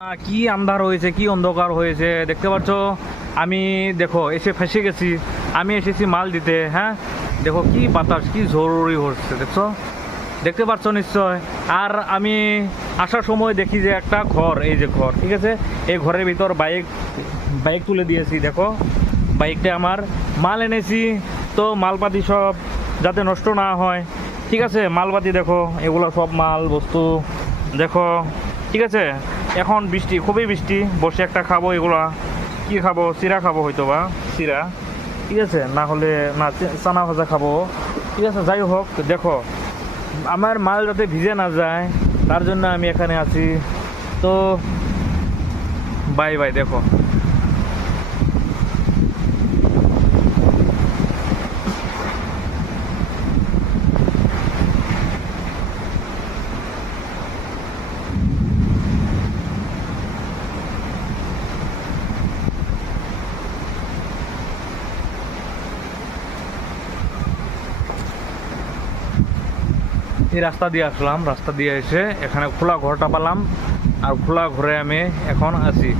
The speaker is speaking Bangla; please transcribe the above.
কি আন্ধার হয়েছে, কি অন্ধকার হয়েছে দেখতে পাচ্ছ। আমি দেখো এসে ফেসে গেছি। আমি এসেছি মাল দিতে। হ্যাঁ, দেখো কি বাতাস, কি জরুরি হচ্ছে দেখছো, দেখতে পাচ্ছ নিশ্চয়। আর আমি আসার সময় দেখি যে একটা ঘর, এই যে ঘর, ঠিক আছে, এই ঘরের ভিতর বাইক বাইক তুলে দিয়েছি। দেখো বাইকটা আমার, মাল এনেছি তো মালপাতি সব যাতে নষ্ট না হয়, ঠিক আছে। মালপাতি দেখো, এগুলো সব মাল বস্তু দেখো, ঠিক আছে। এখন বৃষ্টি, খুবই বৃষ্টি, বসে একটা খাবো এগুলা। কি খাবো? চিরা খাবো হয়তো বা, চিরা, ঠিক আছে, না হলে না চানা ভাজা খাবো, ঠিক আছে। যাই হোক, দেখো আমার মাল যাতে ভিজে না যায় তার জন্য আমি এখানে আছি। তো বাই বাই। দেখো এই রাস্তা দিয়ে আসলাম, রাস্তা দিয়ে এসে এখানে খোলা ঘরটা পেলাম, আর খোলা ঘরে আমি এখন আছি।